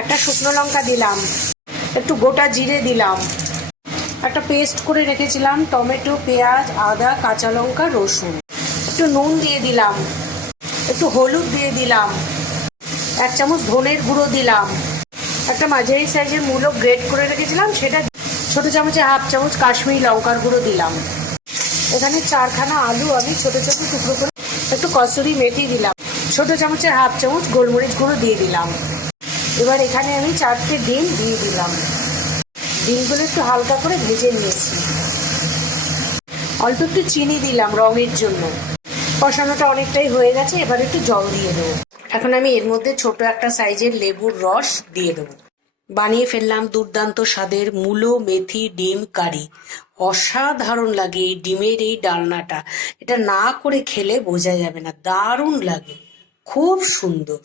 একটা শুকনো লঙ্কা দিলাম, একটু গোটা জিরে দিলাম, একটা পেস্ট করে রেখেছিলাম টমেটো, পেঁয়াজ, আদা, কাঁচা লঙ্কা, রসুন, একটু নুন দিয়ে দিলাম, একটু হলুদ দিয়ে দিলাম, 1 চামচ ধনের গুঁড়ো দিলাম, একটা মাঝারি সাইজের মূলো গ্রেট করে রেখেছিলাম সেটা, ছোটো চামচে 1/2 চামচ কাশ্মীরি লঙ্কার গুঁড়ো দিলাম। এখানে 4খানা আলু আমি ছোটো ছোটো টুকরো করে, একটু কসুরি মেথি দিলাম, ছোটো চামচে 1/2 চামচ গোলমরিচ গুঁড়ো দিয়ে দিলাম। এবার এখানে আমি 4টে ডিম দিয়ে দিলাম। ডিমগুলো একটু হালকা করে ভেজে নিয়েছি। অল্প একটু চিনি দিলাম রঙের জন্য। কষানোটা অনেকটাই হয়ে গেছে, এবার একটু জল দিয়ে দেবো। এখন আমি এর মধ্যে ছোট একটা সাইজের লেবুর রস দিয়ে দেবো। বানিয়ে ফেললাম দুর্দান্ত স্বাদের মূলো মেথি ডিম কারি। অসাধারণ লাগে এই ডিমের এই ডালনাটা। এটা না করে খেলে বোঝা যাবে না, দারুণ লাগে, খুব সুন্দর।